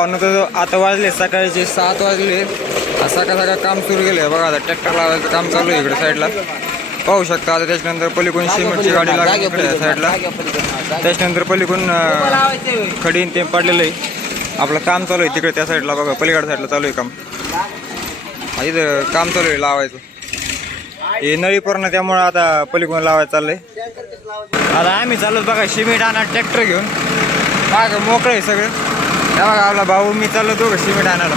आता वाजले सकाळचे सात वाजले. सकाळ सकाळ काम सुरू केले बघा आता ट्रॅक्टर लावायचं काम चालू आहे इकडे साईडला पाहू शकता आता त्याच्यानंतर पलीकडून सिमेंटची गाडी लागली इकडे साईडला त्याच्यानंतर पलीकडून अं, खडी न ते पडलेलं आहे. आपलं काम चालू आहे तिकडे त्या साईडला बघा. पलीकडच्या साईडला चालू आहे काम. इथं काम चालू आहे लावायचं. हे नळी पूर्ण त्यामुळं आता पलीकडून लावायचं चाललंय. आता आम्ही चाललो बघा सिमेंट आणा ट्रॅक्टर घेऊन. माग मोकळं आहे सगळं. बघा आपला भाऊ मी चाललो दोघं सिमेंट आणायला.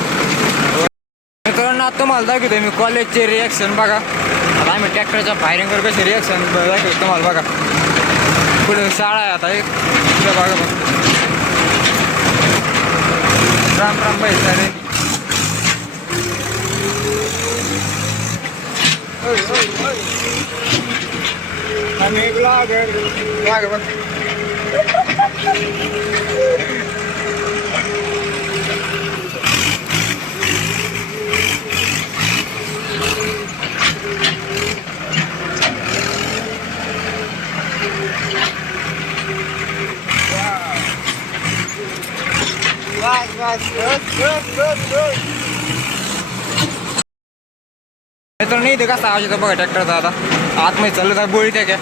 मित्रांनो आता तुम्हाला दाखवतो मी कॉलेजचे रिॲक्शन बघा. आता आम्ही ट्रॅक्टरच्या फायरिंगवर कसे रिॲक्शन दाखवतो तुम्हाला बघा. पुढे शाळा आहे आता एक. पुढे बघा बघा. राम राम भाई सारे. आम्ही एक लाग लाग बघ. तर नाही ते कसा आवाज येतो बघा ट्रॅक्टरचा आता. आतमध्ये चाललं तर बोळी त्या काय?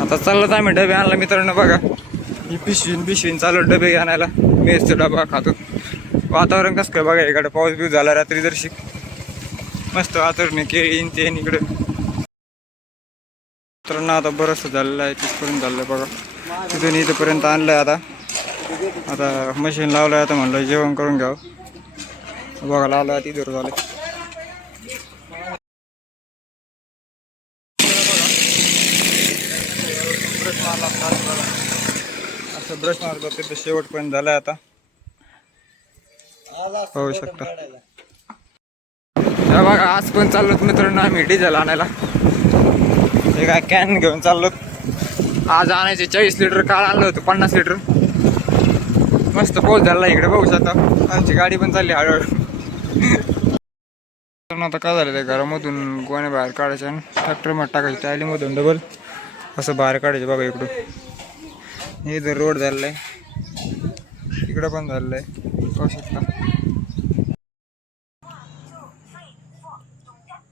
आता चाललं तर आम्ही डबे आणला मित्रांनो बघा. पिशवीन पिशवीन चालू डबे आणायला मेसचा डबा खातो वातावरण कसं काय बघा इकडं पाऊस बिऊस झाला रात्री दर्शिक मस्त वातावरण आहे केळी ते इकडे. तर ना आता बरंचसं झालेलं आहे तिथपर्यंत झालं आहे बघा. तिथून इथपर्यंत आणलं आहे आता. आता मशीन लावलं आहे आता म्हणलं जेवण करून घ्यावं. बघा लावलं आहे तिथं झालं ब्रश तिथं शेवटपर्यंत झालंय आता. पाहू शकता. बघा आज पण चाललो मित्रांनो आम्ही डिझेल आणायला. हे काय कॅन घेऊन चाललो. आज आणायचे चाळीस लिटर काल आणलं होतं पन्नास लिटर मस्त पाऊस झाला इकडे बघू शकता. आमची गाडी पण चालली हळूहळू. पण आता काय झालं ते घरामधून कोणी बाहेर काढायचं ट्रॅक्टरमध्ये टाकायचं टॅलीमधून डबल असं बाहेर काढायचं बघा इकडून. हे इथं रोड झालेलं आहे इकडं पण झालेलं आहे. पाहू शकता.